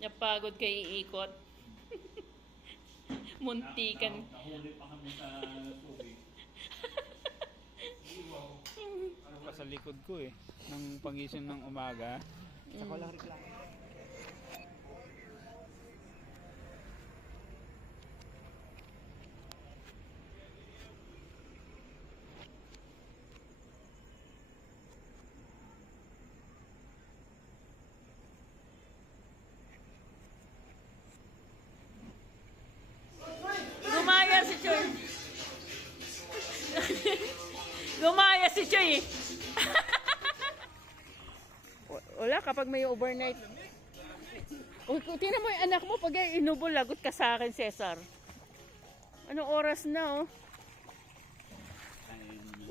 Napagod kay iikot. Muntikan. Nahuli pa kami sa tubig. Pa sa likod ko eh. Nang pangising ng umaga. Saka walang reklamo. Gumaya si Choy. Gumaya si Choy. Wala kapag may overnight. Tingnan mo yung anak mo pag inubol, lagot ka sa akin, Cesar. Anong oras na, oh?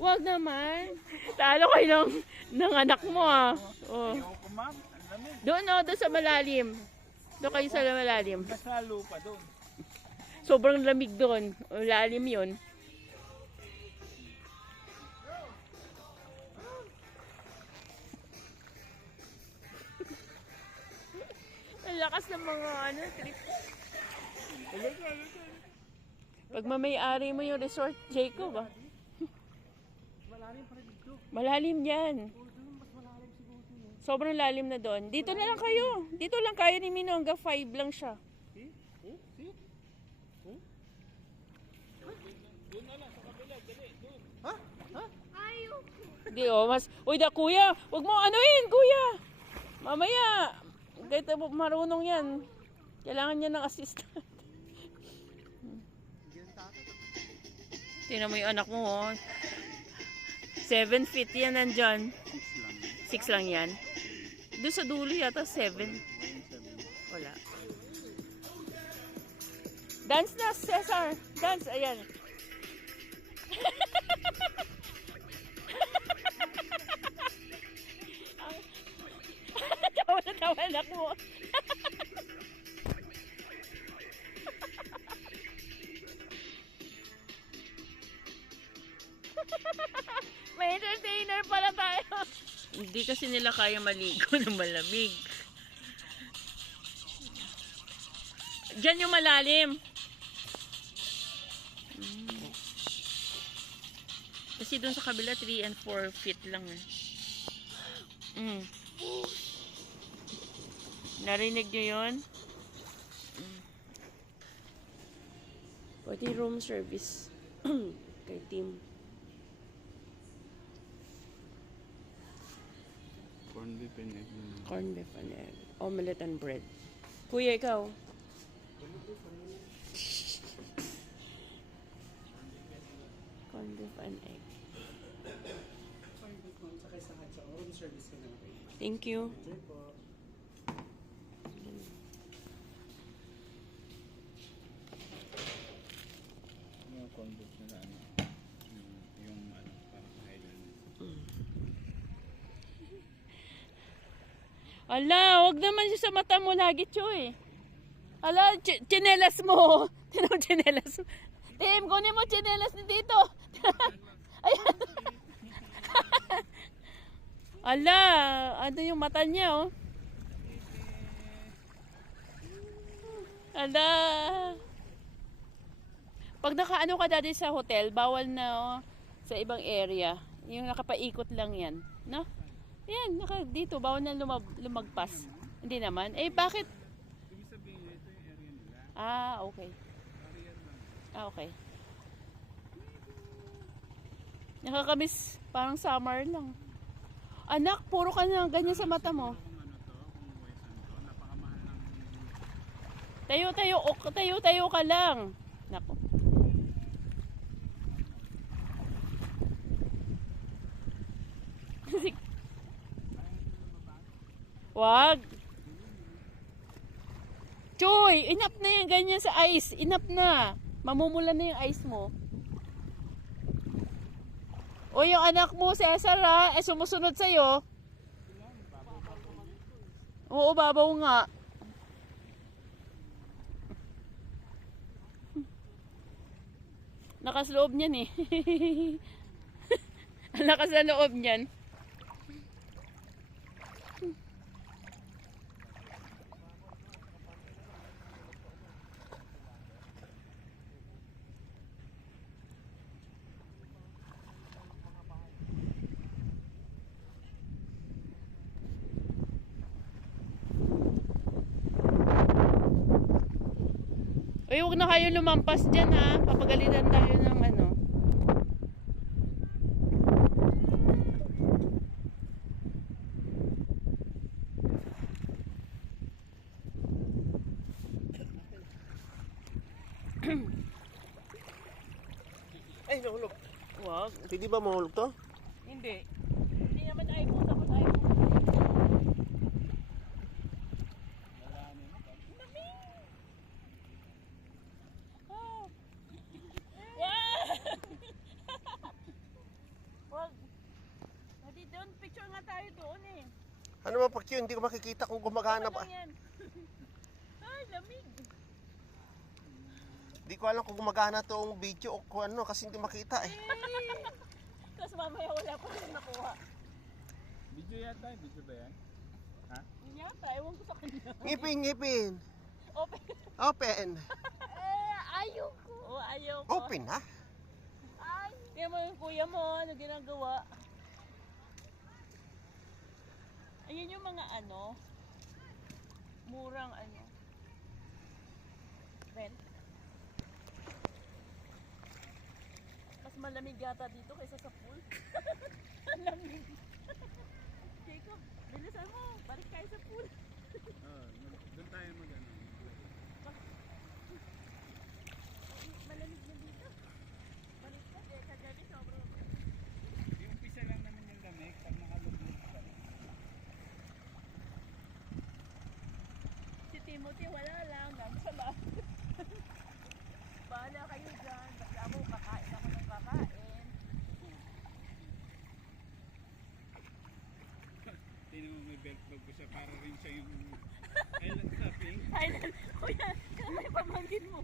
Wag naman. Talo kayo ng anak mo, ah. Oh. Ayoko ma'am. Ang lamig. Doon, oh, doon sa malalim. Doon kayo sa malalim. Nasa lupa doon. Sobrang lamig doon. O, lalim yun. Ang lakas ng mga trip. Pag mamay-ari mo yung resort, Jacob, ah. Malalim pa rin dito. Malalim yan. Mas malalim siguro dito. Sobrang lalim na doon. Dito na lang kayo. Dito lang kayo ni Mino. Hanggang 5 lang siya. See? Oh, see? Oh? Doon na lang sa kabila. Dali, doon. Ha? Ha? Hindi, oh. Uy, kuya. Huwag mo anuhin, kuya. Mamaya. Kahit marunong yan. Kailangan niya ng assistant. Tingnan mo yung anak mo, oh. 7 feet yan nandyan. 6 lang yan. Doon sa dulo yata 7. Wala. Dance na, Cesar. Dance, ayan. Tawa na tawa anak mo. May entertainer pala tayo. Hindi kasi nila kaya maligo ng malamig. Diyan yung malalim. Kasi doon sa kabila 3 and 4 feet lang. Narinig nyo yun? Pwede room service kay team. Corn beef and egg. Corn beef and egg. Omelette and bread. Kuya, ikaw? Corn Corned beef and egg. Sakay sa hatsa. Room service ka na. Thank you. Enjoy po. Yung convert nila, ano, yung ano, parang Highland. Ala, wag naman siya sa mata mo lagi, Choy. Ala, tsinelas mo. Tinong tsinelas mo. Tim, kunin mo tsinelas ni dito. Ayan. Ala, ano yung mata niya, oh. Ala. Pag nakaano ka dati sa hotel, bawal na sa ibang area. Yung nakapaikot lang yan. No? Yan, dito, bawal na lumagpas. Hindi naman. Eh, bakit? Ibig sabihin nila, ito yung area nila. Ah, okay. Barrier lang. Ah, okay. Nakakamiss, parang summer lang. Anak, puro ka na ganyan sa mata mo. Kung ano to, kung Western to, napakamahal ng... Tayo ka lang. Nako. Wag. Choy, enough na yan ganyan sa ice. Enough na. Mamumula na yung ice mo. O yung anak mo, Cesar ha, sumusunod sa'yo. Oo, babaw nga. Lakas loob niyan eh. Ang lakas na loob niyan. Uy, huwag na kayo lumampas dyan ha. Papagalitan tayo ng ano. Ay, nahulog. Wag. Pwede ba mahulog to? Hindi. Hindi naman iPhone. Tapos iPhone. Wag. Hadi doon, picture nga tayo doon eh. Ano ba pag yun? Hindi ko makikita kung gumagana pa. Ano yan? Ay, lamig. Hindi ko alam kung gumagana tong video o kung ano kasi hindi makita eh. Tapos mamaya wala pa rin nakuha. Video yata, video ba yan? Yun yata, ewan ko sa kanya. Ngipin. Open. Open. Ayoko. Oh, ayoko. Open ha? Ay. Tingnan mo yung kuya mo, ano ginagawa. Ayun yung mga ano, murang ano, rent. Mas malamig yata dito kaysa sa pool. Ang lamig. Jacob, bilisan mo, balik tayo sa pool. Doon tayo mag-ano. Malamig na dito. Balik ka, kagabi sobrang. Yung umpisa lang naman yung lamig, pag nakalubog ka. Si Timothy wala lang, nasa ba? Bahala kayo dyan. Basta mo, kakain ako ng kakain. Tingnan mo may belt bag ko siya para rin siya yung island hopping. Island, kuya, may pamangkin mo.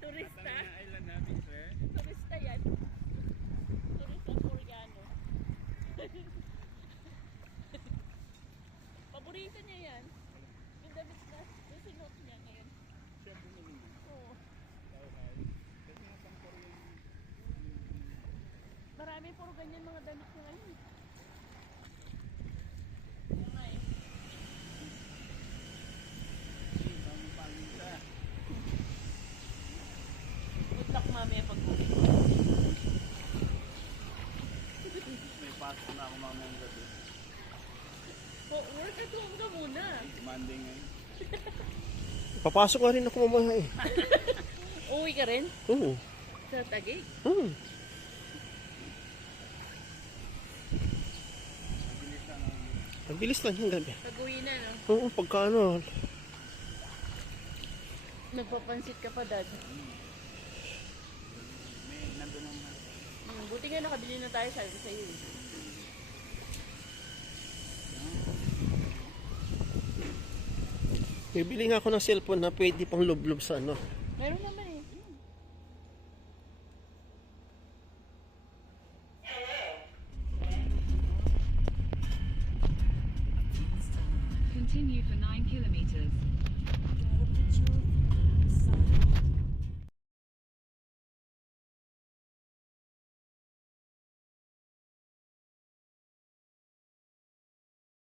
Turista. Tama na island hopping, sir. Turista yan. Turista Koreano. Paborito niya yan. Yung damit na, yung sinuot niya ngayon. Siya bumili mo. Oo. Kasi nga pang Korean. Marami puro ganyan mga damit niya ngayon. Yan nga eh. Ang palinta. Good luck mamaya pag-uwi. May pasok na ako mamayang gabi. Oh, work at home ka muna. Monday ngayon. Papasok nga rin ako mamaya eh. Uwi ka rin? Oo. Sa Taguig? Bilis lang yung gabi. Pag-uwi na, no? Oo, pagka ano. Nagpapansit ka pa, Dad. May nandun ang Buti nga nakabili na tayo sa iyo. Bibili nga ako ng cellphone na pwede pang lublob sa ano. Meron naman eh. Continue for 9 kilometers.